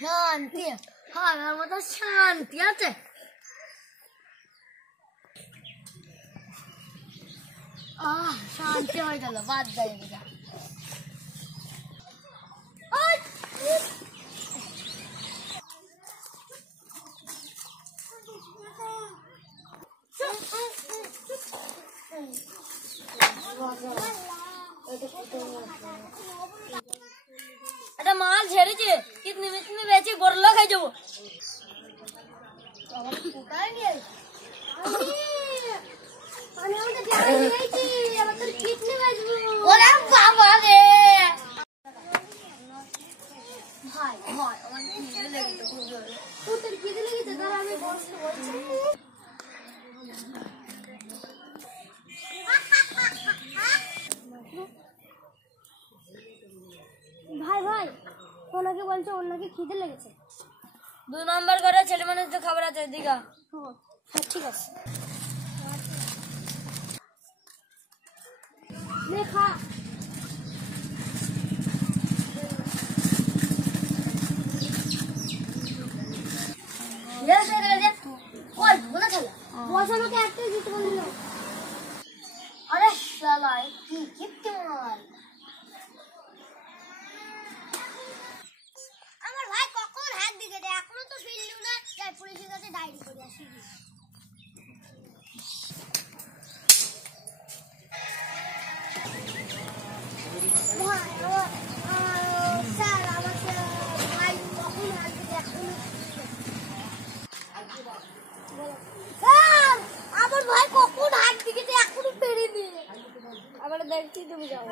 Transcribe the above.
শান্তি, হ্যাঁ আমার মতো শান্তি আছে। শান্তি হয়ে গেল, বাদ দেয় এটা। এটা মাল ঝেড়েছে, কিতনে মিতনে বেচে গোরলা খাই যাবো। ভাই ভাই ওনাকে বলছে ওর নাকি খিদে লেগেছে। 2 নম্বর ঘরে ছেলে মানুষদের খাবার আছে, দিঘা। হ্যাঁ ঠিক আছে, দেখা বস আমাকে একটা দিতে বলল। আরে শালা কি কিপটে মাল। আমার ভাই কখন হাত দিকে দেয়, এখনো তো ফিরলু না, যাই পুলিশের কাছে ডায়েরি করে আসি। স্যার আমার ভাই কখন হাত দিকে এখনো। স্যার আমার ভাই কখন হাত দিকে এখনো ফেরেনি। আবার দেখছি তুমি যাও।